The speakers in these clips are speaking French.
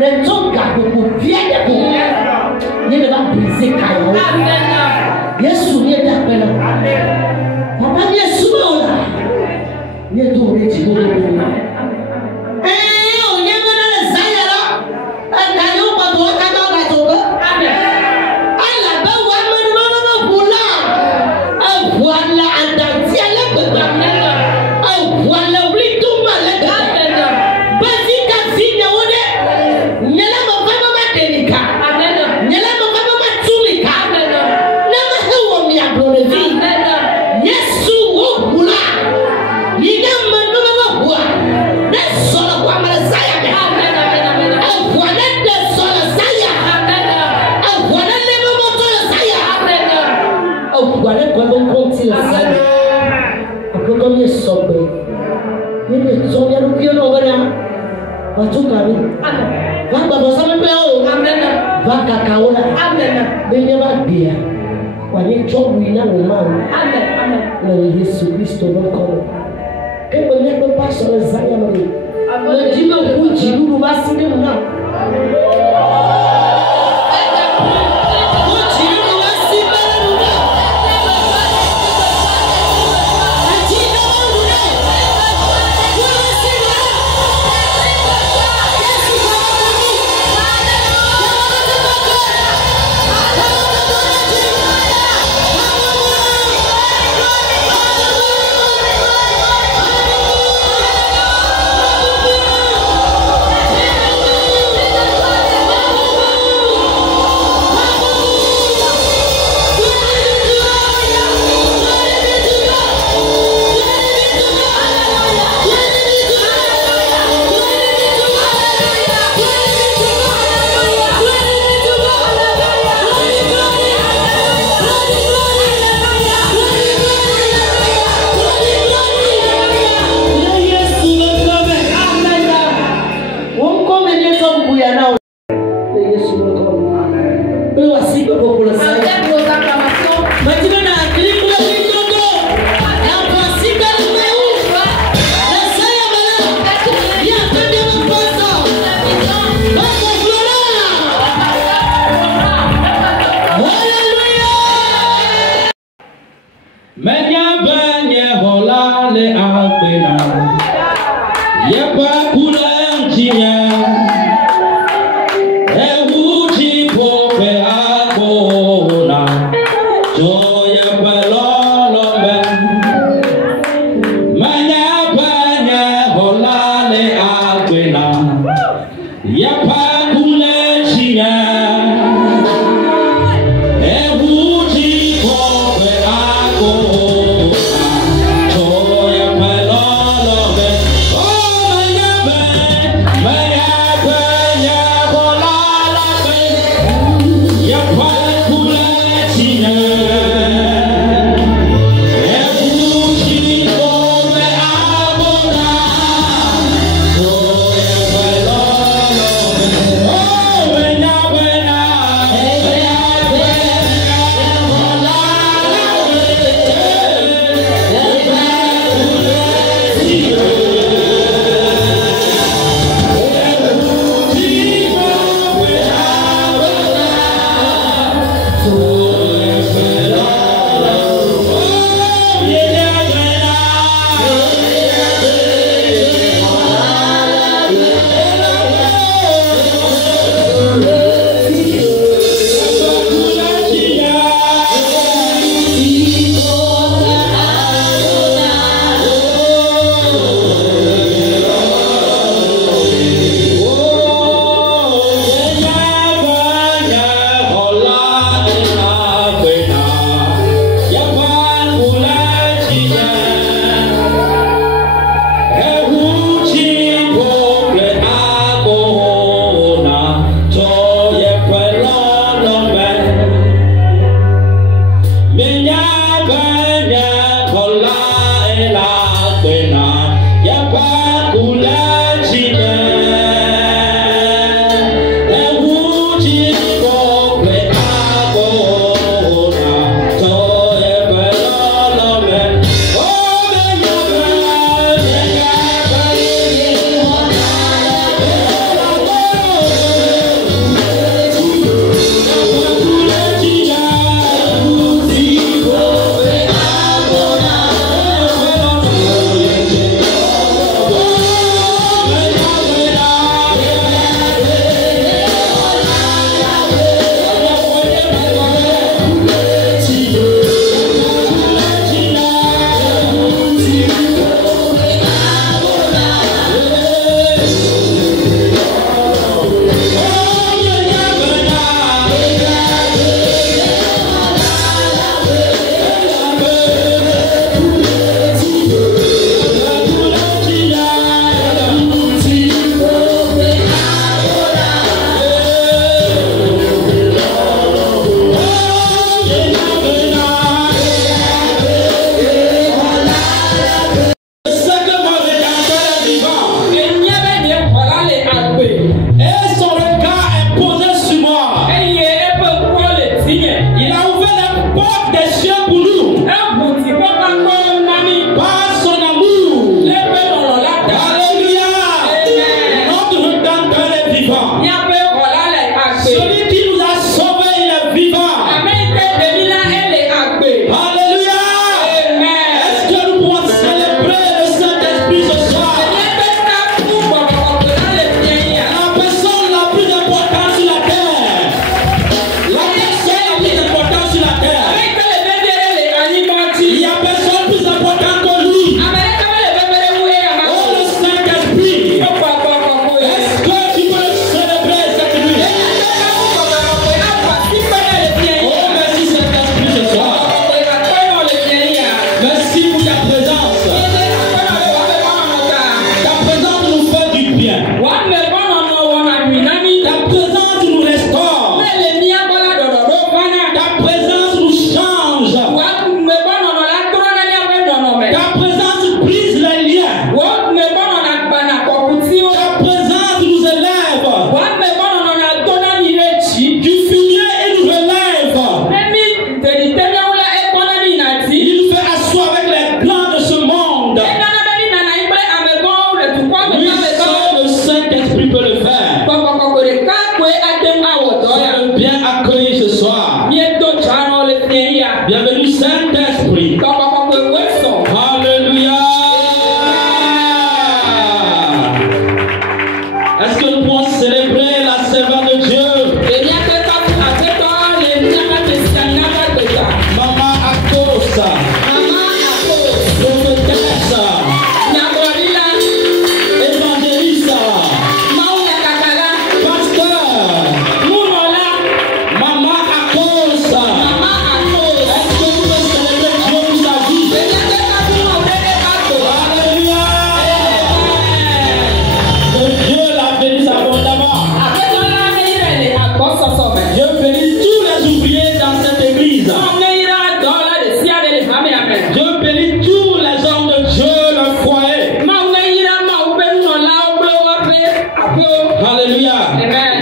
Le ton pour bien de vous. Il va briser Caillou. Yesu ni d'appel. Papa Yesu là. Il est tout régi. On y va dans les aïeux. Caillou pas doit cadeau la toga. Allah ba wa manu bula. Voilà anda tiala baba. Voilà oui tout mal. Basi kasine wode. Nyala mama mama delika. Nyala mama mama tulika. Nama hewa mi aglonevi. Yesu wo bula. Yiga manu mama bua. Nesolo kwa malazaya. Voilà de solo saya. Voilà le moments de saya. Voilà comment continue ça. Comme il est sobre. Il est sobre. Il est sobre. Va tout carré. Va pas ça me plaît. Va cacaola. Mais il va bien. Va les job oui là au mal. Le Jésus Christ non comme. Que on ne peut pas sur les aïeux. Le Dieu vous dit nous va signer là.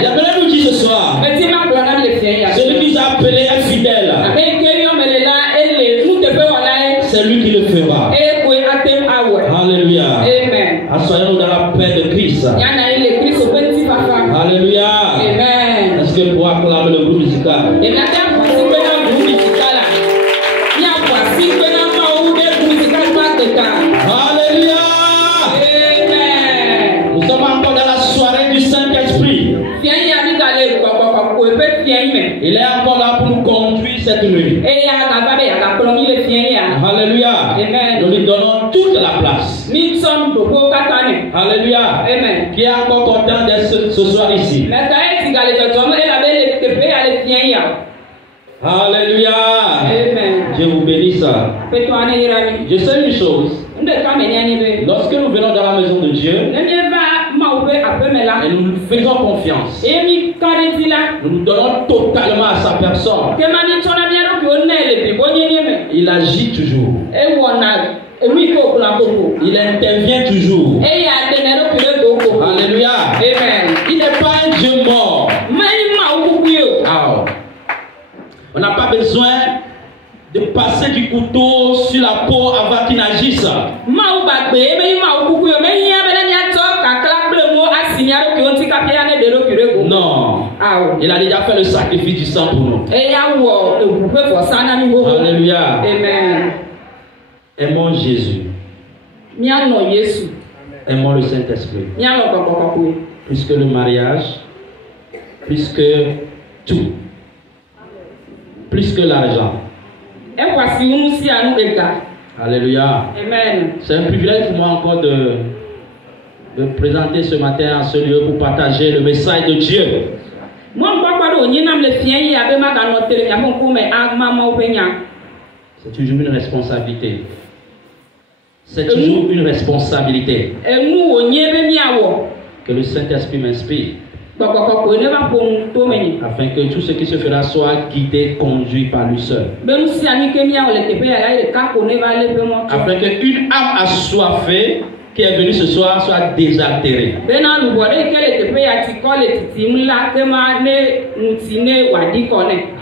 J'aimerais nous dire ce soir, celui qui nous a appelé est fidèle. C'est lui qui le fera. Alléluia. Amen. Assoyons-nous dans la paix de Christ. Alléluia. Amen. Est-ce que pour acclamer le groupe musical? Alléluia. Amen. Nous sommes encore dans la soirée du Saint-Esprit. Il est encore là pour nous conduire cette nuit. Alléluia. Amen. Nous lui donnons toute la place. Alléluia. Amen. Qui est encore content d'être ce soir ici? Alléluia. Amen. Dieu vous bénisse. Je sais une chose. Lorsque nous venons dans la maison de Dieu, et nous lui faisons confiance, nous nous donnons totalement à sa personne. Il agit toujours. Il intervient toujours. Alléluia. Amen. Il n'est pas un Dieu mort. Ah. On n'a pas besoin de passer du couteau sur la peau avant qu'il n'agisse. Non. Il a déjà fait le sacrifice du sang pour nous. Alléluia. Amen. Aimons Jésus. Aimons le Saint-Esprit. Plus que le mariage, plus que tout, plus que l'argent. Alléluia. Amen. C'est un privilège pour moi encore de présenter ce matin à ce lieu pour partager le message de Dieu. C'est toujours une responsabilité. C'est toujours une responsabilité que le Saint-Esprit m'inspire, afin que tout ce qui se fera soit guidé, conduit par lui seul. Afin qu'une âme assoiffée qui est venue ce soir soit désaltérée.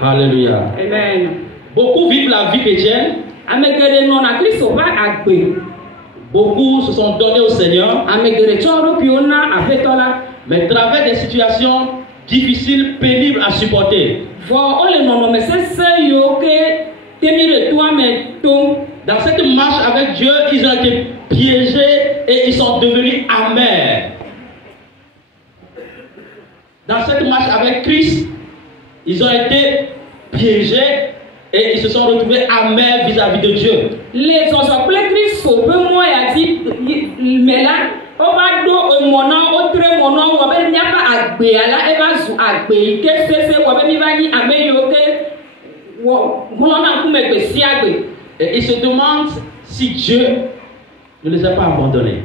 Alléluia. Amen. Beaucoup vivent la vie chrétienne. Beaucoup se sont donnés au Seigneur. Mais travers des situations difficiles, pénibles à supporter. Dans cette marche avec Dieu, ils ont été piégés et ils sont devenus amers. Dans cette marche avec Christ, ils ont été piégés et ils se sont retrouvés amers vis-à-vis de Dieu. Et ils se demandent si Dieu ne les a pas abandonnés.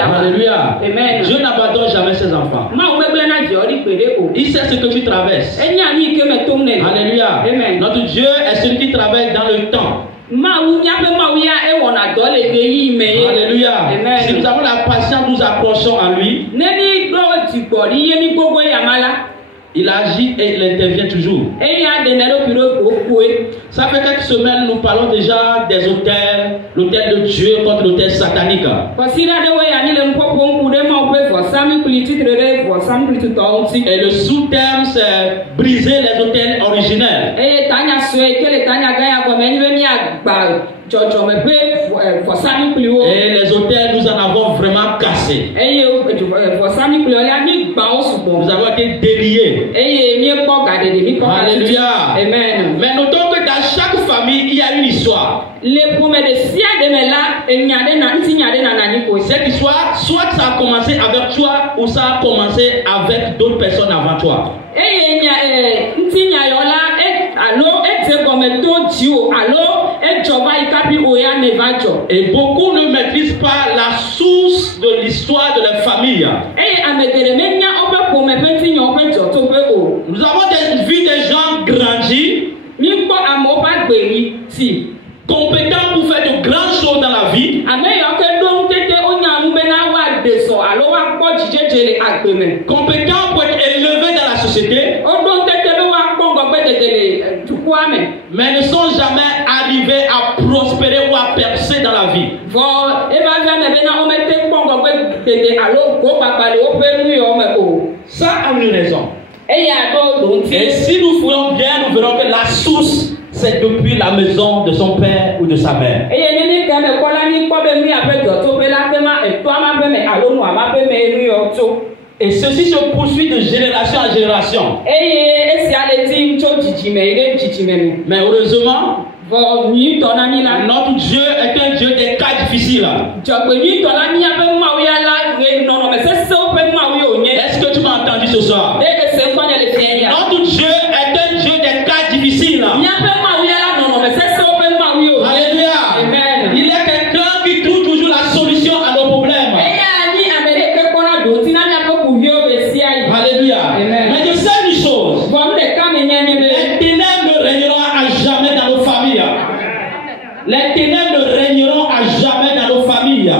Alléluia. Amen. Dieu n'abandonne jamais ses enfants. Il sait ce que tu traverses. Alléluia. Amen. Notre Dieu est celui qui travaille dans le temps. Alléluia. Amen. Si nous avons la patience, nous approchons à lui. Il agit et il intervient toujours. Ça fait quelques semaines, nous parlons déjà des autels, l'autel de Dieu contre l'autel satanique. Et le sous-terme, c'est briser les autels originels. Et les autels, nous en avons vraiment cassé. Nous avons été déliés. Alléluia. Amen. Mais notons que dans chaque famille, il y a une histoire. Cette histoire, soit ça a commencé avec toi, ou ça a commencé avec d'autres personnes avant toi. Et beaucoup ne maîtrisent pas la source de l'histoire de la famille. Nous avons vu des gens grandir, compétents pour faire de grandes choses dans la vie. alo wa kpɔ dzidzedze le agbe me. Compétent pour être élevé dans la société. Woɖo tete be wa kpɔ ŋgɔgbedede le dukɔa me. Mais ne sont jamais arrivés à prospérer ou à percer dans la vie. Vɔ eva via me bena wo mete kpɔ ŋgɔgbedede alo gbogba le woƒe nuyɔwo me o. Ça a une raison. Eya ɖo ɖo ŋuti. Et si nous fouillons bien, nous verrons que la source, c'est depuis la maison de son père ou de sa mère. Eye nene ke me kpɔ la ni kpɔ be nu aƒe dɔtɔƒe la ke ma etɔa ma ƒe me alo nua ma ƒe me nuyɔwo tso. Et ceci se poursuit de génération en génération. Eye esia le ti tso dzidzime yi ɖe dzidzime me. Mais heureusement, Vɔ nyuitɔ na mi la. notre Dieu est un Dieu des cas difficiles. Dzɔgbe nyuitɔ la miaƒe mawu ya la nɔnɔme sesewo ƒe mawu ye wònye. Est-ce que tu m'as entendu ce soir? Ɖe ese ŋkɔ ne le fia ya. Notre Dieu est un Dieu des cas difficiles. Miaƒe mawu ya la nɔnɔme sesewo ƒe mawu ye wònye. Alléluia. Amen. Il est quelqu'un qui trouve toujours la solution à nos problèmes. Eya ni ame ɖe ke kpɔna ɖo ti na miaƒe kuviwo be sia yi. Alléluia. Amen. Mais je sais une chose. Vɔ nu ɖeka me nye be. Les ténèbres ne régneront à jamais dans nos familles. Les ténèbres ne régneront à jamais dans nos familles.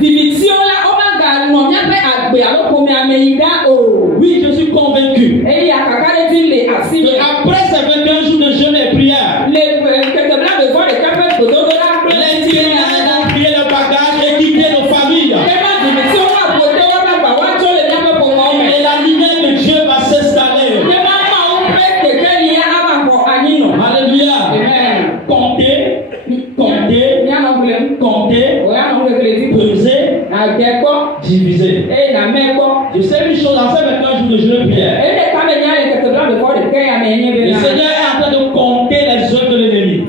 Vivitiwo la wova ga nɔ miaƒe agbe alo ƒomea me yi ɖa o. Oui, je suis convaincu. Eye akaka ɖe ti le asi me. Après ces 21 jours de jeûne et prière, Le keke bla de vɔ ɖeka ƒe gbedodo la kple les ténèbres vont plier le bagage et quitter nos familles. ema vivitiwo va ƒo te woƒe agba woatso le miaƒe ƒomewo me. Et la lumière de Dieu va s'installer. Ema mawo ƒe kekeli ya ava xɔ anyinɔ. Alléluia. Amen. Comptez, comptez, Mianɔ gblẽm. comptez, O ya nɔ gblẽ di. peser, Ade kpɔ. diviser. Eye na mɛ kpɔ. Je sais une chose, en ces 21 jours de jeûne et prière, Eye ɖeka me nya le keke bla de vɔ ɖeka ya me nye be le na. Seigneur est en train de compter les œuvres de l'ennemi.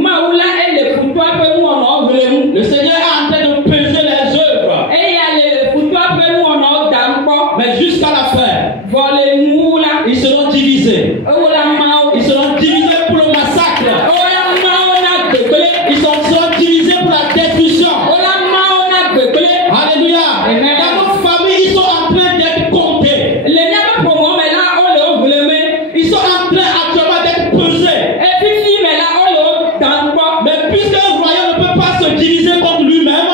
Mawu la ele futua ƒe nuwɔnɔwo gblẽm. Le Seigneur est en train de peser les œuvres. Eya le futua ƒe nuwɔnɔwo dam kpɔ. Mais jusqu'à la fin, Vɔ le nuwu la. ils seront divisés. Ewo la mawo. Ils seront divisés pour le massacre. Ewo la mawo na gbegble. Ils seront divisés pour la destruction. Ewo la mawo na gbegble. Alléluia. Amen. Dans nos familles, ils sont en train d'être comptés. Le miaƒe ƒomewo me la wo le wo gblẽme. Ils sont en train actuellement d'être pesés. Efifi me la wo le wo dam kpɔ. Mais puisque le royaume ne peut pas se diviser contre lui-même,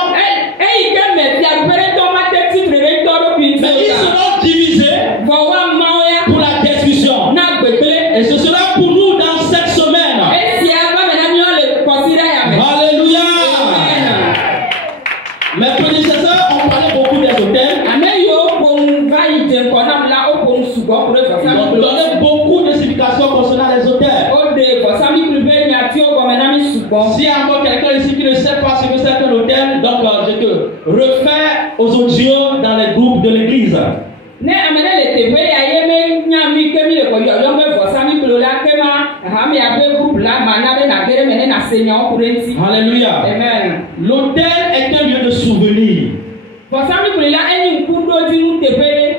Eyi ke me fiaɖuƒe ɖe tɔ ma te titre ɖe tɔ ɖokui mais ŋuti ils o ta. seront divisés Vɔ wa mawo ya. pour la destruction. Na gbegble. Et ce sera pour nous dans cette semaine. Esia va me na miawo le kɔsi ɖe ya me. Alléluia. Amen. Mes prédécesseurs ont parlé beaucoup des hôtels. Ame yiwo ƒo nu va yi dze ŋgɔ nam la wo ƒo nu sugbɔ ku ɖe Ils ont vɔsamikplu. donné beaucoup d'explications concernant les hôtels. Wo ɖe vɔsamikplu ƒe nyatiwo gɔme na mi sugbɔ. S'il y a encore quelqu'un ici qui ne sait pas ce que c'est qu'un hôtel, donc je te refais aux audios dans les groupes de l'église. Ne ame ɖe le teƒe ya ye me nya nu ke mi le kɔ yɔyɔ be vɔsamikplu la ke ma hame abe groupe la ma na be na ge ɖe me ne na se nyawo ku ɖe ŋuti. Alléluia. Amen. L'hôtel est un lieu de souvenir. Vɔsamikplu la enyi ŋkuɖodzinu teƒe ɖe.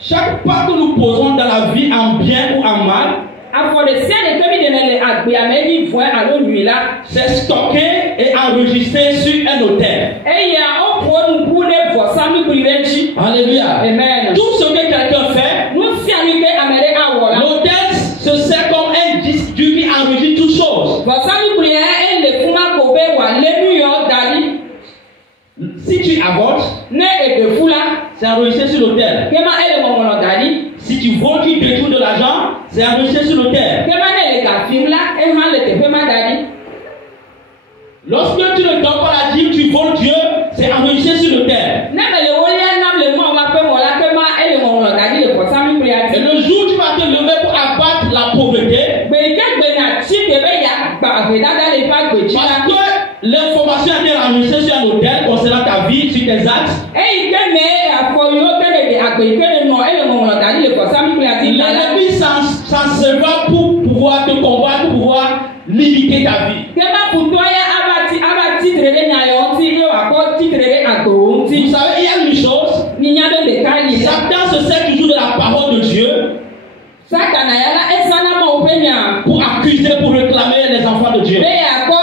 Chaque pas que nous posons dans la vie en bien ou en mal, Afɔ ɖe sia ɖe ke mi ɖene le agbea me enyi vɔe alo nyui la. c'est stocké et enregistré sur un hôtel. Eya woƒo nuku ɖe vɔsamikplu ɖe ŋuti. Alléluia. Amen. Tout ce que quelqu'un fait, Nu sia nu ke ame ɖe awɔ la. l'hôtel se sert comme un disque dur qui enregistre toutes choses. Vɔsamikplu ya ele fuma ko be wòale nuyɔ da ɖi. Si tu avortes, Ne eɖe fu la. c'est enregistré sur l'hôtel. Kema ele ŋɔŋlɔ da ɖi. Si tu voles, tu détournes de l'argent, c'est enregistré sur l'hôtel. Kema ne le gafim la ehã le teƒe ma da ɖi. Lorsque tu ne donnes pas la dîme, tu voles Dieu, c'est enregistré sur l'hôtel. Ne me le wolia nam le mɔ ma ƒe mɔ la kema ele ŋɔŋlɔ da ɖi le vɔsamikplu ya Et dzi. le jour où tu vas te lever pour abattre la pauvreté, Gbe yi ke gbe na tsi ke be ya gba ahedada le ƒe agbe dzi parce la. que l'information a été enregistrée sur un hôtel concernant ta vie, sur tes actes, Eyi ke me afɔ yiwo ke le de agbe yi ke le nɔ ele ŋɔŋlɔ da ɖi le vɔsamikplu ya dzi la la. l'ennemi s'en servira pour pouvoir te combattre, pour pouvoir limiter ta vie. Kema futɔ ya ava titre ɖe nyayɔ ŋuti ye wòakɔ titre ɖe agbewo ŋuti. Vous savez, il y a une chose, Ni nya be ɖeka li la. Satan se sert toujours de la parole de Dieu Satana ya la esana mawo ƒe nya. pour accuser, pour réclamer les enfants de Dieu. Be yakɔ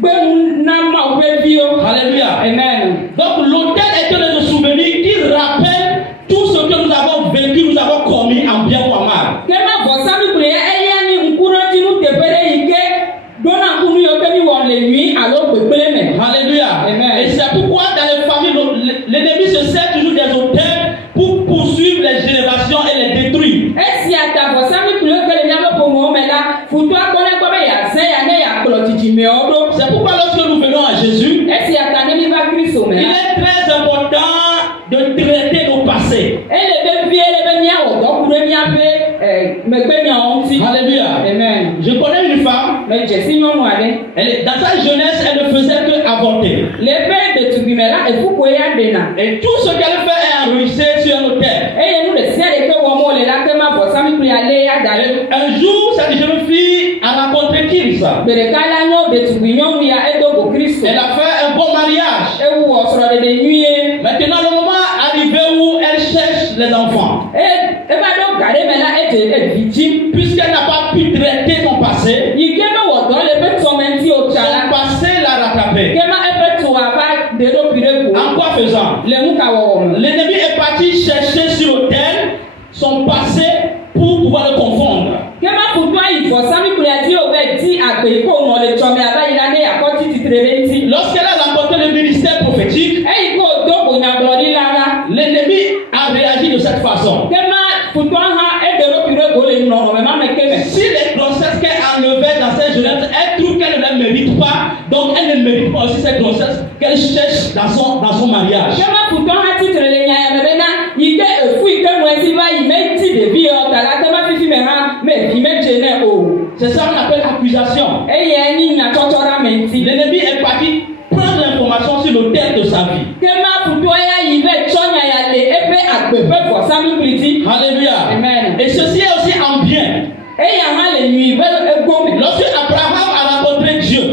gbenu na mawo ƒe viwo. Alléluia. Amen. Donc l'hôtel est un lieu de souvenir qui rappelle tout ce que nous avons vécu, nous avons commis en bien ou en mal. Kema vɔsamikplu ya eya ni ŋkuɖodzinu teƒe ɖe yi ke ɖona ŋku nu yiwo ke mi wɔ le nyui alo gbegble me. Alléluia. Amen. Et c'est pourquoi dans les familles, l'ennemi se sert des autels pour poursuivre les générations et les détruire. C'est pourquoi lorsque nous venons à Jésus, il est très important de traiter nos passés. Alléluia. Amen. Je connais une femme. Dans sa jeunesse, elle ne faisait que avorter. Et tout ce qu'elle fait est enregistré sur un autel. Un jour, cette jeune fille a rencontré Christ. Elle a fait un bon mariage. Maintenant, le moment arrivé où elle cherche les enfants. Puisqu'elle n'a pas pu traiter son passé, son passé l'a rattrapé. En quoi faisant? L'ennemi est parti chercher sur l'autel son passé pour pouvoir le confondre. Lorsqu'elle a remporté le ministère prophétique, l'ennemi a réagi de cette façon. Si les grossesses qu'elle enlevait dans sa jeunesse, elle trouve qu'elle ne les mérite pas, donc elle ne mérite pas aussi cette grossesse qu'elle cherche dans son mariage. C'est ça qu'on appelle accusation. L'ennemi est parti prendre l'information sur l'autel de sa vie. Alléluia. Amen. Et ceci est aussi en bien. Lorsque Abraham a rencontré Dieu,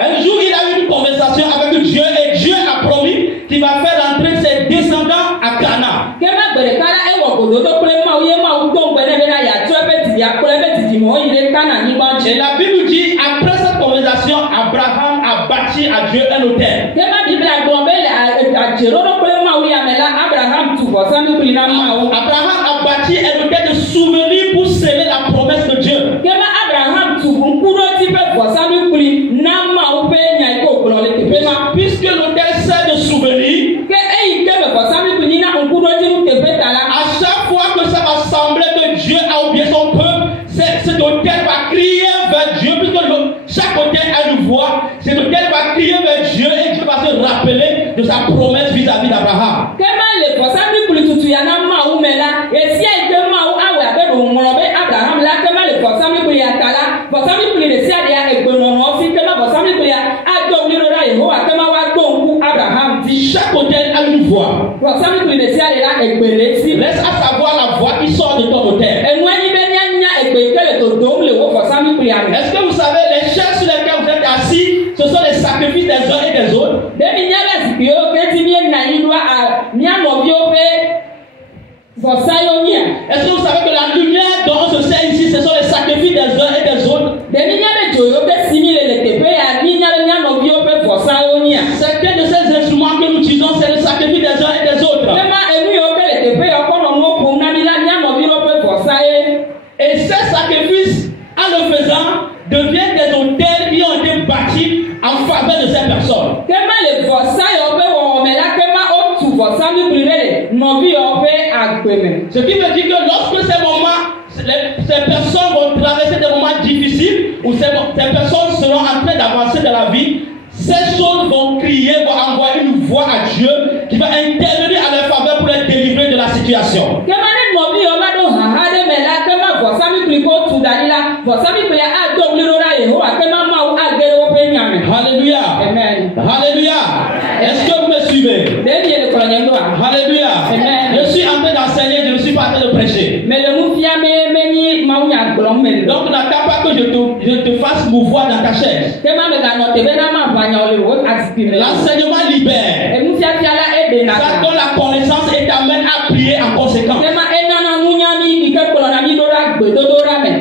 un jour il a eu une conversation avec Dieu et Dieu a promis qu'il va faire entrer ses descendants à Canaan. Et la Bible dit, après cette conversation, Abraham a bâti à Dieu un autel. Abraham a bâti un autel de souvenir pour sceller la promesse de Dieu. Puisque l'autel sert de souvenir, à chaque fois que ça va sembler que Dieu a oublié son peuple, cet autel va crier vers Dieu, puisque chaque autel a une voix, cet autel va crier vers Dieu et Dieu va se rappeler de sa promesse vis-à-vis d'Abraham. Chaque autel a une voix. Reste à savoir la voix qui sort de ton autel. Est-ce que vous savez, les chaises sur lesquelles vous êtes assis, ce sont les sacrifices des uns et des autres? Est-ce que vous savez que la lumière dont on se sert ici, ce sont les sacrifices des uns et des autres? Certains de ces instruments que nous utilisons, c'est le sacrifice des uns et des autres. Et ces sacrifices, en le faisant, deviennent des autels qui ont été bâtis en faveur de ces personnes. Ce qui veut dire que lorsque ces moments, ces personnes vont traverser des moments difficiles, ou ces personnes seront en train d'avancer dans la vie, ces choses vont crier, vont envoyer une voix à Dieu qui va intervenir à leur faveur pour les délivrer de la situation. Alléluia. Amen. Alléluia. Est-ce que vous me suivez? Alléluia. Amen. Je suis en train d'enseigner, je ne suis pas en train de prêcher. Donc n'attends pas que je te fasse mouvoir dans ta chaise. L'enseignement libère. Ça donne la connaissance et t'amène à prier en conséquence.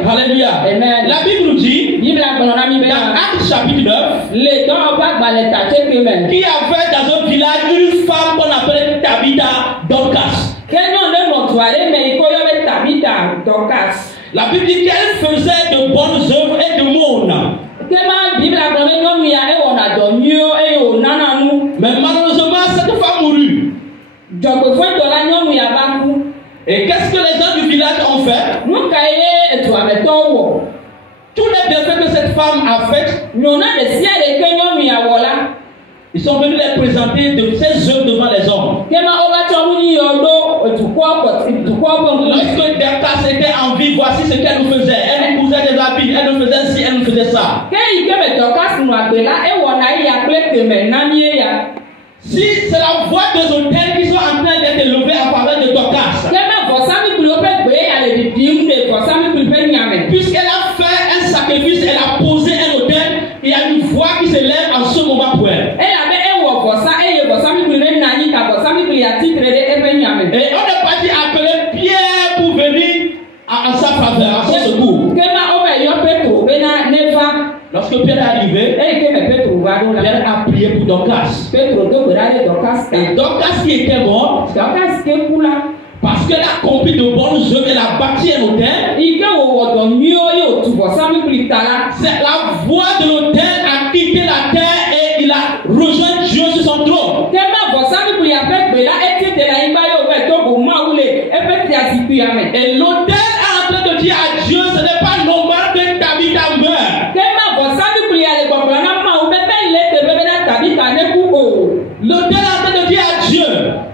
Alléluia. Amen. La Bible nous dit, dans Actes chapitre 9, qui avait dans un village une femme qu'on appelait Tabitha Dorcas. La Bible dit qu'elle faisait de bonnes œuvres et de l'aumône. Mais malheureusement, Dzɔgbevɔ̃tɔla nyɔnu ya va ku. Et qu'est-ce que les gens du village ont fait? Nu ka ye eduametɔwo wɔ? Tous les bienfaits que cette femme a fait, Nyɔnua ɖe sia ɖe ke nyɔnu ya wɔ la. ils sont venus les présenter de ces œuvres devant les hommes. Kema wova tsɔ nu yi yɔ ɖo dukɔa ƒe ŋkume. Lorsque Dorcas était en vie, voici ce qu'elle nous faisait. Elle nous cousait des habits, elle nous faisait ci, elle nous faisait ça. Ke yi ke me Dorcas nɔ agbe la, ewɔna eya kple teme na mie ya. Si c'est la voix des hôtels qui sont en train d'être élevés en faveur de Dorcas, Kema vɔsamikpuiwo ƒe gbe ya le ɖiɖim ɖe vɔsamikpui ƒe nyame. puisqu'elle a fait un sacrifice, elle a posé un hôtel, il y a une voix qui se lève en ce moment pour elle. Elabe ewɔ vɔsa eye vɔsamikpui ɖe na anyi ka vɔsamikpui ya titre ɖe eƒe nyame. Et on est parti appeler Pierre pour venir en sa faveur, à son secours. Kema wova yɔ Petro bena neva. Lorsque Pierre est arrivé, Eye ke me Petro va ɖo la. Pierre a prié pour Dorcas. Petro do gbe ɖa ɖe Dorcas ta. Et Dorcas qui était mort, Dorcas ke ku la. parce qu'elle a accompli de bonnes œuvres, elle a bâti un hôtel. Yi ke wòwɔ dɔ nyuiwo ye wòtu vɔsamikpui ta la. C'est la voix de l'hôtel a quitté la terre et il a rejoint Dieu sur son trône. Kema vɔsamikpui ya ƒe gbe la eti de la anyigba ye wòvɛ do go Mawu le eƒe fiazikpui ya me. Et l'hôtel est en train de dire à Dieu, ce n'est pas normal que Tabitha meure. Kema vɔsamikpui ya le gbɔgblɔ na Mawu be mele teƒe bena Tabitha ne ku o. L'hôtel est en train de dire à Dieu,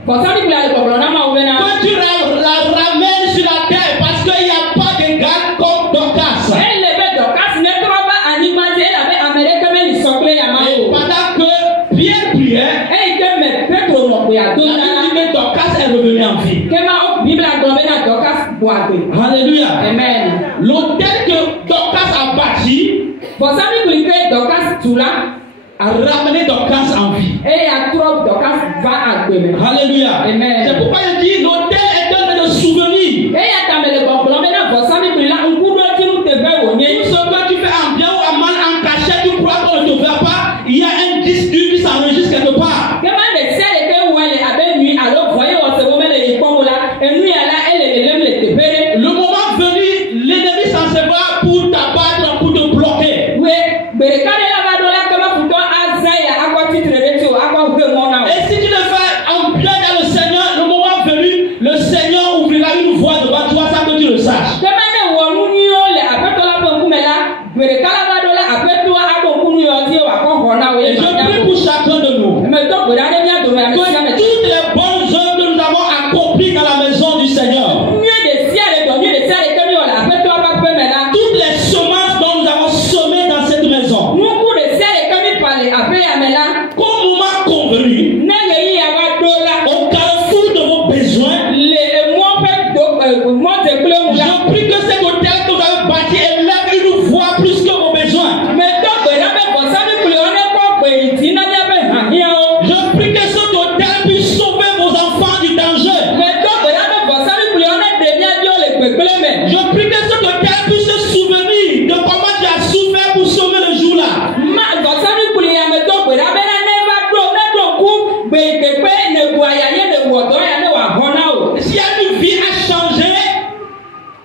Vɔsamikpui ya le gbɔgblɔ na Mawu bena. que tu la ramènes sur la terre parce qu'il n'y a pas de gars comme Dorcas. Ele be Dorcas ne trɔ va anyigba dzi elabe ame ɖeke meli sɔkple ya ma Et o. pendant que Pierre priait, Eyi ke me Petro nɔ gbea do il na a la. dit que Dorcas est revenu en vie. Kema o Biblia gblɔ bena Dorcas bu agbe. Alléluia. Amen. L'hôtel que Dorcas a bâti Vɔsamikpui ke Dorcas tu la. a ramené Dorcas en vie. Eya trɔ Dorcas va agbe me. Alléluia. Amen. C'est pourquoi je dis l'hôtel est un de souvenirs. Eya ta me le gbɔgblɔ bena vɔsamikpui la ŋkuɖodzinu teƒe wònye. Tout ce que tu fais en bien ou en mal, en cachette, tu crois qu'on ne te voit pas, il y a un disque dur qui s'enregistre quelque part. Kema ɖe sia ɖe ke wɔe le abe nyui alo vɔ ye wɔse wo mele yi kpɔm o la, enu ya la ele lelem le teƒe ɖe. Le moment venu, l'ennemi s'en va pour t'abattre, pour te bloquer. We gbe ɖeka ɖe la va ɖo la kema futɔ aze ya akɔ titre ɖe tso akɔ ʋe mɔ na o. Et si tu le fais en bien dans le Seigneur, le moment venu, le Seigneur ouvrira une voie devant toi sans que tu le saches. Kema ne wɔ nu nyuiwo le aƒetɔ la ƒe ŋkume la, gbe ɖeka la va ɖo la aƒetɔa aɖo ŋku nu yɔ dzi wòakɔ xɔ na wo. Et je prie pour chacun de nous. Eme do gbe ɖa ɖe mía dome ame Que sia ame. toutes les bonnes œuvres que nous avons accomplies dans la maison du Seigneur, Nyui ɖe sia ɖe dɔ nyui ɖe sia ɖe ke mi wɔ le aƒetɔa ƒe aƒe me la. toutes les semences dont nous avons semé dans cette maison, Nuku ɖe sia ɖe ke mi fa le aƒe ya me la. qu'au moment convenu, Ne ɣeyiɣi ya va ɖo la. au carrefour de vos besoins, Le emɔ ƒe mɔdekple ŋu la. je prie que cet hôtel que vous avez bâti élève une voix plus que vos besoins. Me do gbe ɖa be vɔsamikpuiwo ne kɔ gbe yi dzi na míaƒe hiahiãwo. Je prie que cet hôtel puisse sauver vos enfants du danger. Me do gbe ɖa be vɔsamikpuiwo ne ɖe mía viwo le gbegblẽ me. Je prie que cet hôtel puisse se souvenir de comment tu as souffert pour sauver le jour-là. Ma vɔsamikpui ya me do gbe ɖa be ne va ɖo ne ɖo ku gbe yi kpekpe ne ʋua ya ye ne wɔ dɔ ya ne wòaxɔ na o. S'il y a une vie à changer,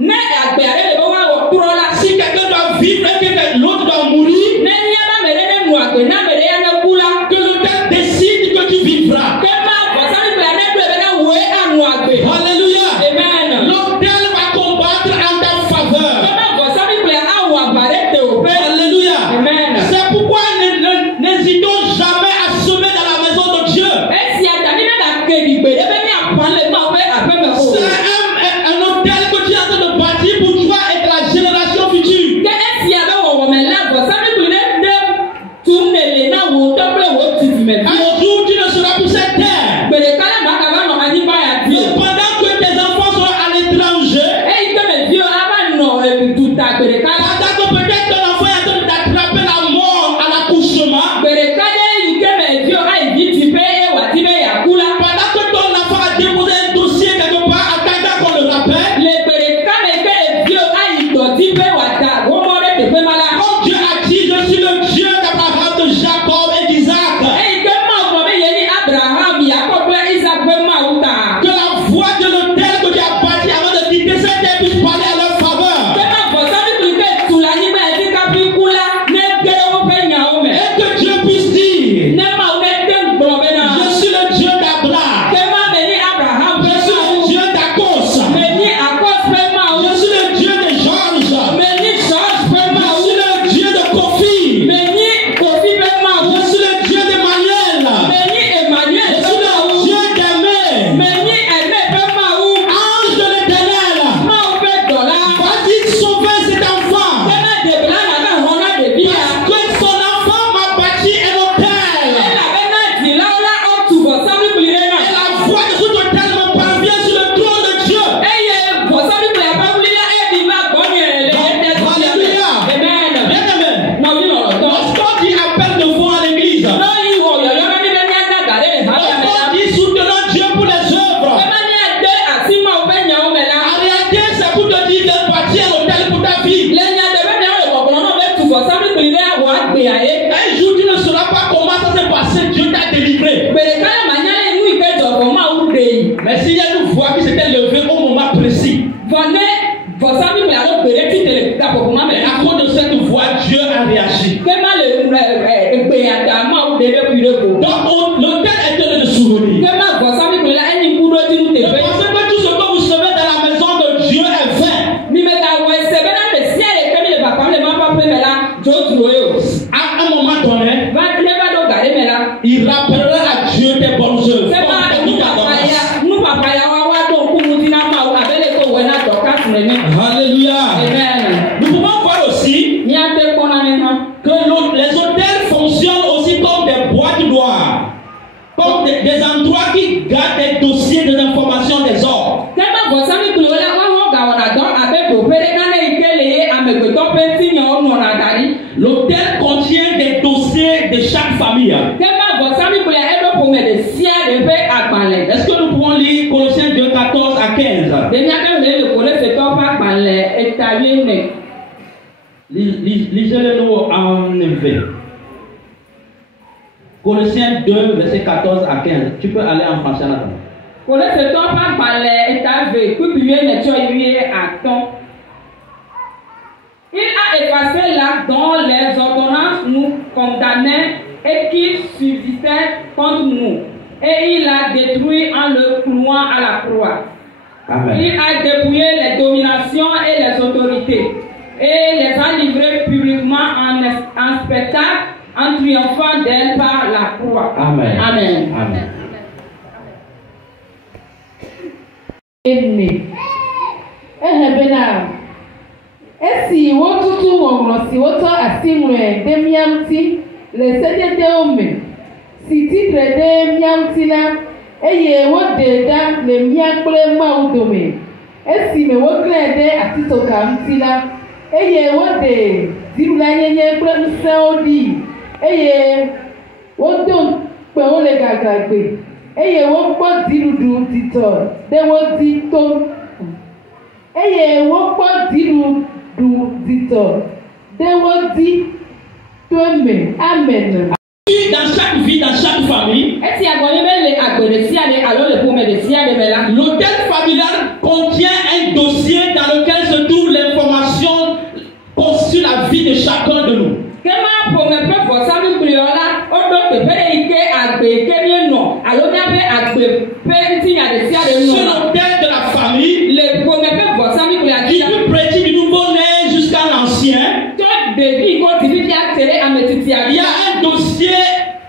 Ne agbe aɖe le be woawɔ trɔ la. si quelqu'un doit vivre et que l'autre doit mourir, Ne míaƒe ame ɖe ne nu agbe na ame ɖe ya ne ku la. que l'hôtel décide que tu vivras. Ke ma vɔsamikpui ya ne ɖoe be na wòe anu agbe. Alléluia. Amen. L'hôtel va combattre en ta faveur. Ke ma vɔsamikpui ya awɔ aʋa ɖe tewoƒe. Alléluia. Amen. C'est pourquoi n'hésitons jamais à semer dans la maison de Dieu. Esia solides. Que ma gosse mi kula eni kudo ti nu te Et pe. pensez que tout ce que vous semez dans la maison de Dieu est vain. Mi me ta wo se be na te sia le ke mi le papa le ma papa me la jo duro yo. À un moment donné, Va le va do gare me la. il rappellera à Dieu tes bonnes œuvres. Se ma nu papa ya wa do ku mu ti na ma o abele ko we na do ka tun ne. Alléluia. Amen. Nous pouvons voir aussi Ni ate ko na ne ha. que les hôtels fonctionnent aussi comme des boîtes noires, comme des endroits qui gardent des dossiers, des informations, des ordres. Que ma gosse mi kula la wa ho ga wa na do abe do pere na ne ikele ye amegbeto pe ti yan o no na dari. L'hôtel contient des dossiers de chaque famille. Que ma gosse mi kula e do po me de sia de pe agbale. Est-ce que nous pouvons lire Colossiens 2, 14 à 15? De mi aka le ko le se to pa agbale etaye ne. Lisez-le nous en élevé. Colossiens 2, verset 14 à 15. Tu peux aller en français là-dedans. Ko le se to pa agbale etave ku bi ne cho yie aton. Il a effacé l'acte dont les ordonnances nous condamnaient et qui subsistait contre nous. Et il l'a détruit en le clouant à la croix. Amen. Il a dépouillé les dominations et les autorités et les a livrées publiquement en spectacle en triomphant d'elles par la croix. Amen. Amen. Amen. Enne. Ehebena. Esi wotutu ngongro si woto asimwe de miamti le sedede ome. Si titre de miamti la eye wode da le miakple maudome. Esi me wokle de atitoka mti la eye wode dibla nyenye kple mseodi. Eye wodon pe wole gagagbe. Eye wokpo dirudu tito de wodi to. Eye wokpo dirudu dito de wodi tome. Amen. Dans chaque vie, dans chaque famille, Esi agbonye be le agbere si ale alo le po me de si ale me la. l'hôtel familial contient un dossier dans lequel se trouve l'information sur la vie de chacun de nous. Kema po me pe fo sami kriola o do te pe ike agbe ke mi no alo na be agbe pe ti ya de si ale no. Sur l'hôtel de la famille, Le po me pe fo sami kriola qui ti ya. peut prêter du nouveau-né jusqu'à l'ancien. To baby ko ti bi ya tere ametiti Il y ya. a un dossier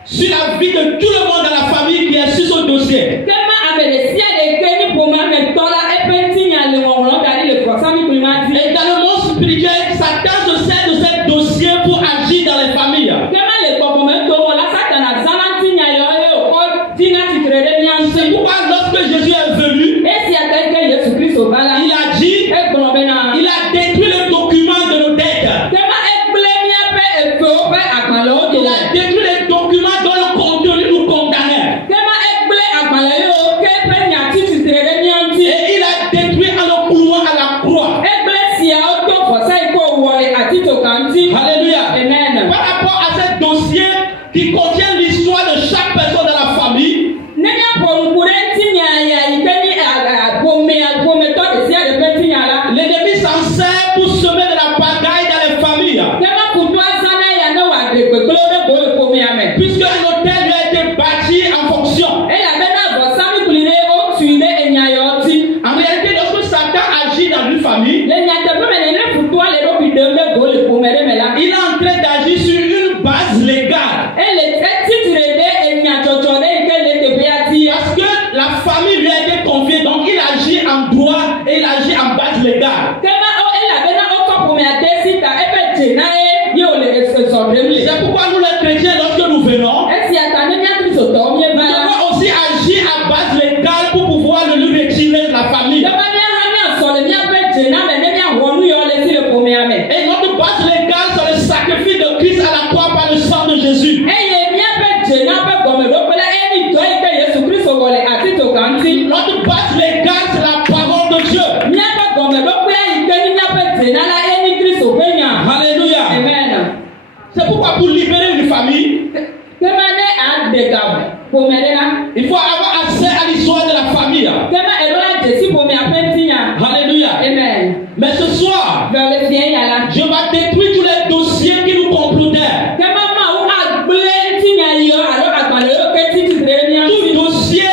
sur la vie de tout le monde dans la famille qui est sur ce dossier. Kema abele si ale ke ni po ma me tola e pe ti ya le won ron dali le fo sami kriola ti. Et dans le monde spirituel, Satan se sert de ce dossier pour agir dans les familles. Kema le po me to mo la satana zama ti ya yo e ko ti na ti krede mi an C'est se. pourquoi lorsque Jésus est venu, Esi ateke Yesu Kristo bala. il a dit, E gboro be na. il a détruit le document de nos dettes. Kema ekple mi ape efe o pe agbale o Il do. a détruit les documents dont le contenu nous condamnait. Kema ekple agbale yo ke pe nya ti ti tere mi anti. Et il a détruit en le clouant à la croix. Ekple si a o to fo sai ko wole ati to kanti. Alléluia. Amen. Par rapport à ce dossier qui contient l'histoire de chaque personne dans la famille, Nenya po nkure ti nya ya ikeni pome to de si a de pe ti nya la. l'ennemi s'en sert pour semer de la pagaille dans les familles. Kema kutu azana ya no wa de pe klo de go pome ame. Puisque un hôtel lui a été bâti en fonction. E la be na bo sami kulire o tuine enya yo ti. En réalité, lorsque Satan agit dans une famille, Le nya te pe me ne futu ale do bi de go le pome de me la. il est en train d'agir sur une base légale. Elle est titre de enya chocho de ke le te pe ati. Parce que la famille lui a été confiée, donc il agit en droit et il agit en base légale. Kema o ela bena o ko po me ade sita e pe je na e ye o le so de mi. C'est pourquoi nous les chrétiens, lorsque nous venons, Esi atane mi Kristo to mi nous ba. devons aussi agir à base légale pour pouvoir le lui retirer de la famille. Kema mi ha mi so le mi ape je na me ne mi ahonu yo le si le po me ame. Et notre base légale, c'est le sacrifice de Christ à la croix par le sang de Jésus. Eye mi ape je na pe go me do pele eni to ike Yesu Kristo wole ati to kanti. Notre base légale, c'est la parole de Dieu. Mi ape go me do pele ike ni mi ape je na la eni Kristo pe nya. Alléluia. Amen. C'est pourquoi pour libérer une famille, Kema ne a de ga po me de na. il faut avoir accès à l'histoire de la famille. Kema elola je si po me ape ti nya. Alléluia. Amen. Mais ce soir, Vers le bien ya la. Dieu va détruire tous les dossiers qui nous complotaient. Kema ma o agbele ti nya yo alo agbale yo ke ti ti re mi Tout anti. dossier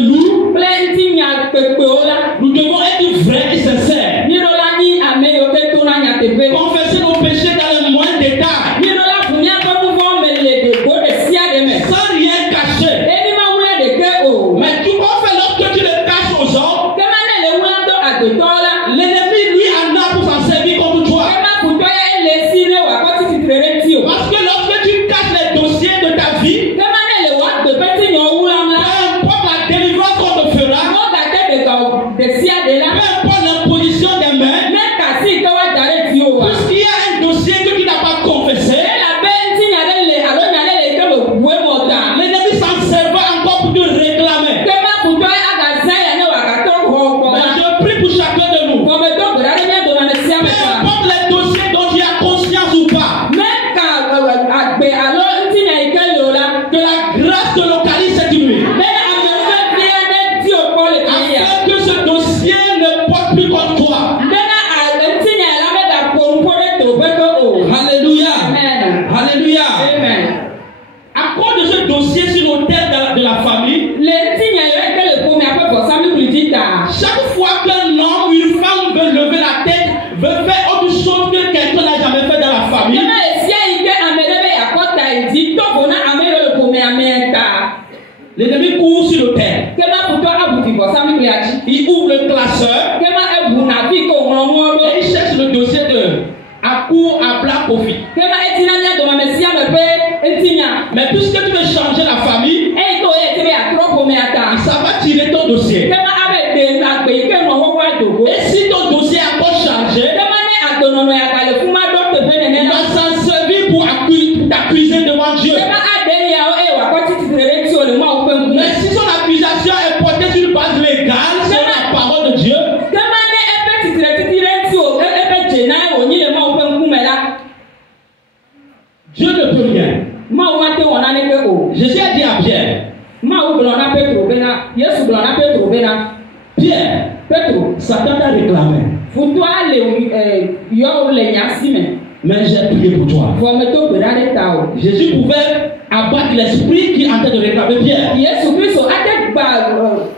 de loup, Plenty nya kpekpeola. nous devons être vrais et sincères. Mirola ni ame yo ke tona nya tepe. Confesser nos péchés dans le moindre détail, Mirola fumia ko mu fo mele de go de sia de me. sans rien cacher. Eni ma wule de ke o. Mais tu vas faire lorsque tu le caches aux hommes, Kema ne le wula do adotola. l'ennemi lui en a pour s'en servir contre toi. Kema kuto ya ele sine wa ko ti titrere ti o. Parce que lorsque tu caches les dossiers de ta vie, Kema ne le wa de peti nyo wula peu mla. importe la délivrance qu'on te fera, Mo ga te de sia de la. peu importe l'imposition des mains, Ne kasi ke wa dare ti o wa. puisqu'il y a un dossier que tu n'as pas confessé, La benti nya de le alo nya de le ke mo bue mo ta. l'ennemi s'en servira encore pour te réclamer. Kema kuto ya ga sa ya ne wa ga to ho ko Mais ma. je prie pour chacun de nous. Ko me to gra de me do na sia me Peu ta. importe les dossiers dont tu as conscience ou pas, Même quand agbe alo ntị na ike lola. que la grâce te localise cette nuit. Mais amefe bia de ti o ko le kia. Afin que ce dossier ne porte plus contre toi. Dena ntị na la me da pompo de to be ko o. Alléluia. Amen. Alléluia. Amen. À cause de ce dossier sur l'autel de la famille, Le ntị na yo ke le pomi ape for sami kulita. chaque fois qu'un homme ou une femme veut lever la tête, veut faire autre chose que quelqu'un n'a jamais fait dans la famille, Dena esia ike amede be yakota edi to bona ame yo le pomi amenta. l'ennemi court sur l'autel. Kema kuto abuti for sami kuliachi. Il ouvre le classeur Kema ebu na bi ko ngro do. et il cherche le dossier à court, à plat profit. Kema etina nya do mesia me pe etinya. Mais puisque tu veux changer la famille, Ei to ye tebe atro pomi ata. ça va tirer ton dossier. Kema abe de agbe ike no ho wa dogo. Et si ton dossier a encore changé, Kema ne adonono ya kale fuma do te be ne il na. va s'en servir pour t'accuser devant Dieu. Kema ade ya o e wa ko titi tere ti o le ma o pe ngu. Mais si son accusation est portée sur une base légale, sur la parole de Dieu, Kema ne epe titi tere ti o epe jena o ni le ma o pe ngu me la. Dieu ne peut rien. Ma o ma te wona ne ke o. Jésus a dit à Pierre, Ma o blo na Petro be na. Yesu blo na Petro be na. Pierre, Petro Satan t'a réclamé, futu ale yo le nyasi me. mais j'ai prié pour toi. Fo me to be de ta o. Jésus pouvait abattre l'esprit qui est en train de réclamer Pierre. Yesu Kristo ate gba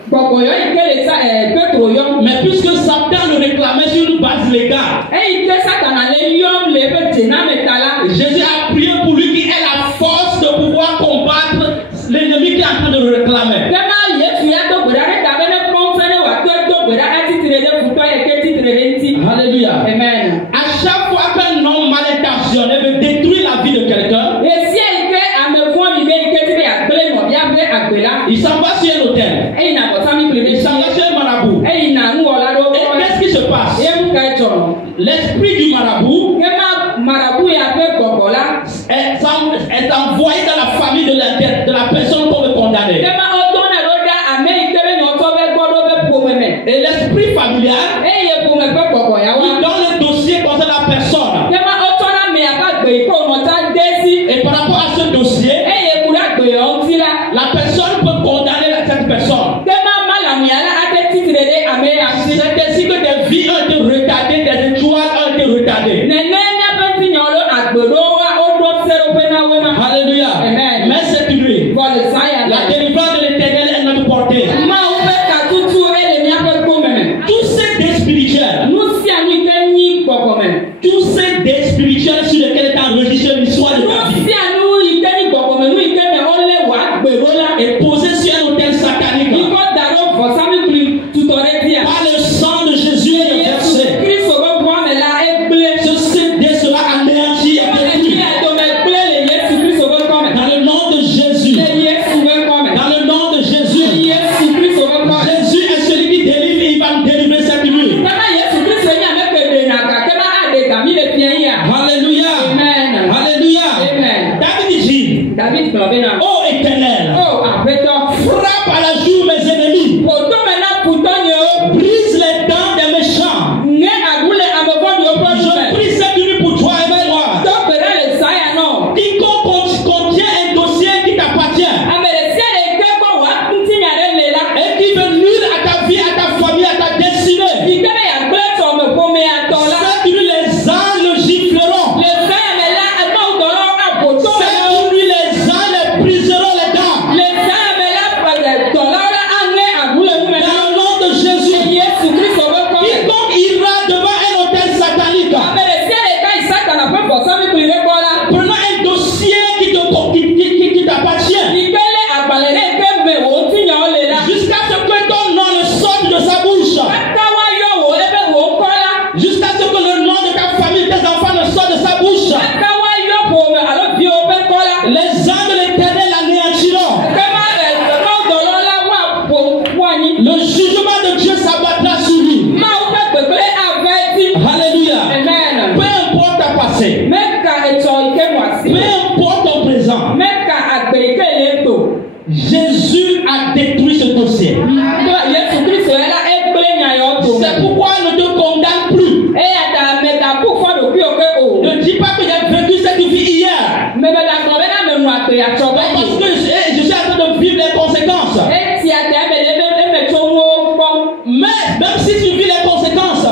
gbogbo yo ikele sa Petro yo. Mais puisque Satan le réclamait sur une base légale, Eyi ke Satana le yom le pe jena me tala. Jésus a prié pour lui qui ait la force de pouvoir combattre l'ennemi qui est en train de le réclamer. Kema Yesu ya to gbera de ta bene kɔnfɛn ne wa to gbera ati tire de futɔ ye ke ti tire de nti. Alléluia. Amen. À chaque fois qu'un homme mal intentionné veut détruire la vie de quelqu'un, Esi ike ame fún mi bɛ ike ti bɛ agbele nɔ bi agbɛ agbela. il s'en va sur un hôtel. Eyi na kɔsami Il kele s'en va sur un marabout. eyi na ŋgɔla do. Et qu'est-ce qui se passe? Emu ka tsɔ. L'esprit du marabout Kema marabu ya pe gbɔgbɔ la. est envoyé dans la famille de la personne qu'on veut condamner. Kema ɔtɔ na do da ame ike bɛ nyɔtɔ bɛ gbɔ do bɛ pome mɛ. Et l'esprit familial, Eyi ye pome pe gbɔgbɔ ya il wa. donne le dossier concernant la personne. Kema ɔtɔ na me ya ka gbe iko nɔta desi. Et par rapport à ce dossier, Eye kura gbe yɔ ŋuti la. la personne peut condamner cette personne. Kema malamuya la ate titire de ame ya si. C'est ainsi que des vies ont été retardées, des étoiles ont été retardées. Nene miaƒe ŋutinyɔlo agbeɖowo o ɖo se ɖo ƒe na wo ma. Alléluia. Amen. Mais cette Parce que je suis en train de vivre les conséquences. Mais même si tu vis les conséquences,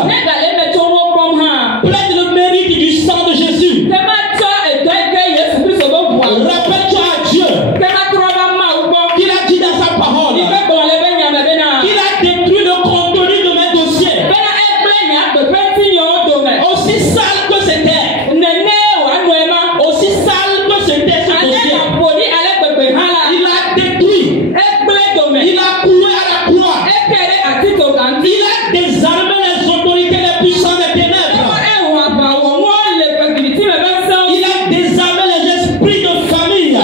plein le mérite du sang de Jésus. Rappelle-toi à Dieu qu'il a dit dans sa parole qu'il a détruit le contenu de mes dossiers. Aussi sale que c'était, aussi sale que c'était ce dossier, il a détruit, il a cloué à la croix, il a désarmé les autorités les puissantes des ténèbres, il a désarmé les esprits de famille,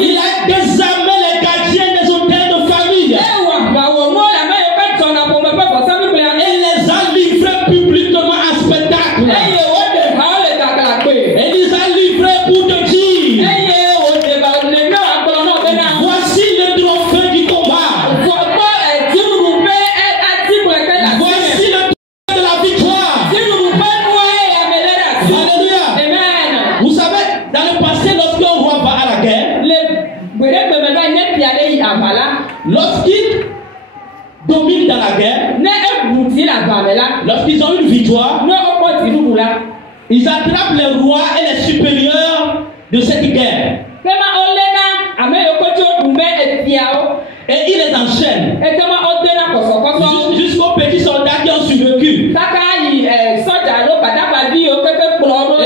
il a désarmé les gardiens des hôtels de famille et les a livrés publiquement en spectacle. Et les a livrés pour te dire: voici le trophée du combat, voici le trophée de la victoire. Alléluia. Amen. Vous savez, dans le passé, lorsqu'un roi va à la guerre, lorsqu'il domine dans la guerre, lorsqu'ils ont une victoire, ils attrapent les rois et les supérieurs de cette guerre et ils les enchaînent jusqu'aux petits soldats qui ont survécu. Et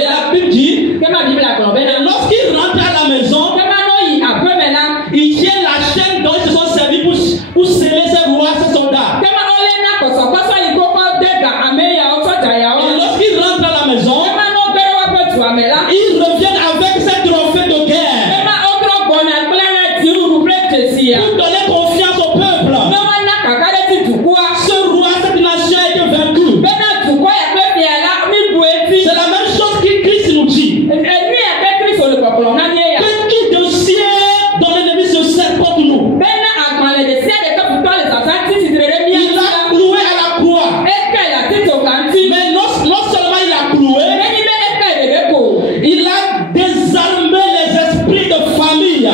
la Bible dit, lorsqu'ils rentrent à la maison, ils tiennent la chaîne dont ils se sont servis pour sceller ces rois, ces soldats. Et lorsqu'ils rentrent à la maison, ils reviennent avec ces trophées de guerre pour donner confiance au peuple. Ce roi, cette nation a été vaincue. C'est la même chose que Christ nous dit. Que tout dossier dont l'ennemi se sert contre nous, il a cloué à la croix. Mais non seulement il a cloué, il a désarmé les esprits de famille.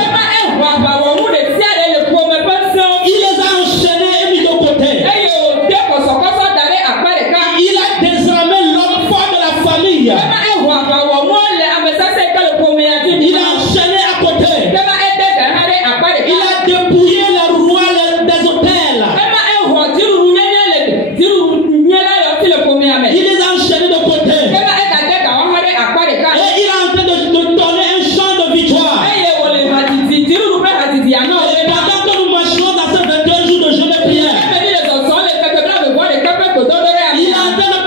Il les a enchaînés et mis de côté. Il a désarmé l'homme fort de la famille. Il a enchaîné à côté. Il a dépouillé les rois des hôtels. Il les a enchaînés de côté. Et il est en train de donner un chant de victoire. Et pendant que nous marchons dans ces 21 jours de jeûne et prière, il est en train de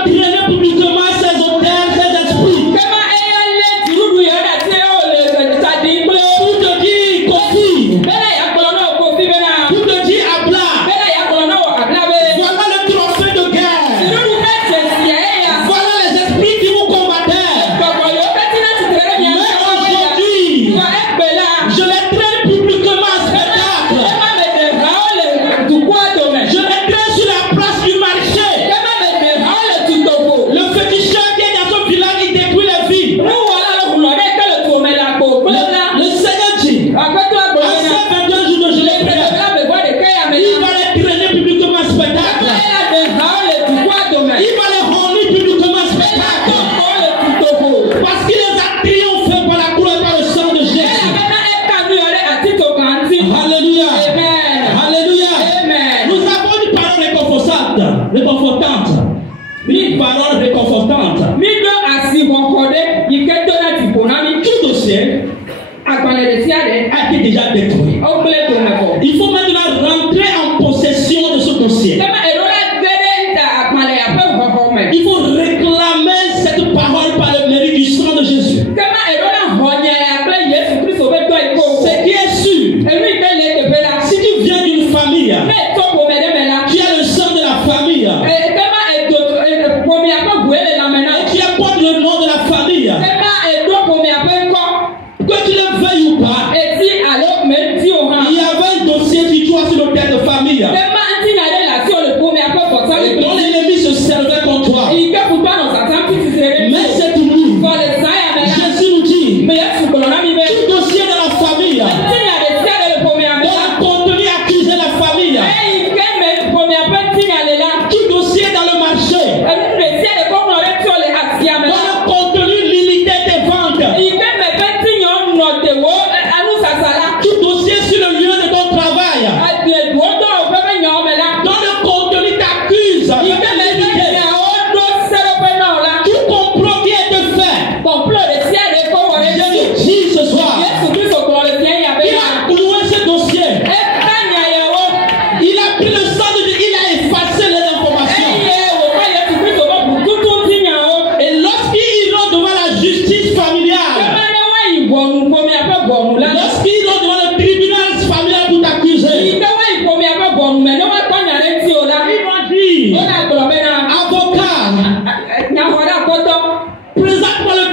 traîner publiquement ses hôtels, ses esprits. Pour te dire Kofi, pour te dire Abla, voilà le trophée de guerre. Voilà les esprits qui vous combattaient. Mais aujourd'hui, je les traîne publiquement en spectacle. Je les traîne sur la place du marché. Le féticheur qui est dans son village, il détruit les vies. Le Seigneur dit, à ces 22 jours de jeûne et prière, il va les traîner publiquement en spectacle. Il va les rendre publiquement en spectacle. Parce qu'il les a triomphés par la croix et par le sang de Jésus. Alléluia. Alléluia. Nous avons une parole réconfortante. Une parole réconfortante. Tout dossier a été déjà détruit. Il faut maintenant rentrer en possession de ce dossier. Il faut réclamer cette parole par le mérite du sang de Jésus. Ce qui est sûr, si tu viens d'une famille qui a le sang de la famille, et qui apporte le nom de la famille, que tu le veuilles ou pas, il y avait un dossier sur toi sur le terre de famille, et dont l'ennemi se servait contre toi. Mais c'est tout. Jésus nous dit,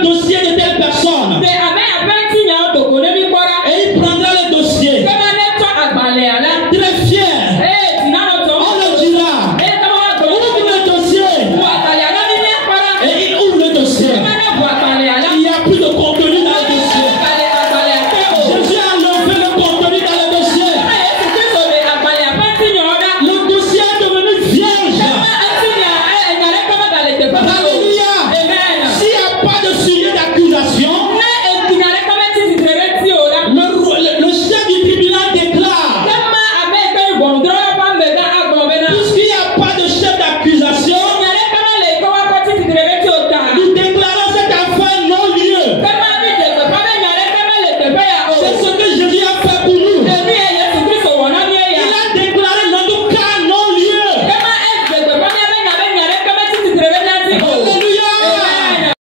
un dossier de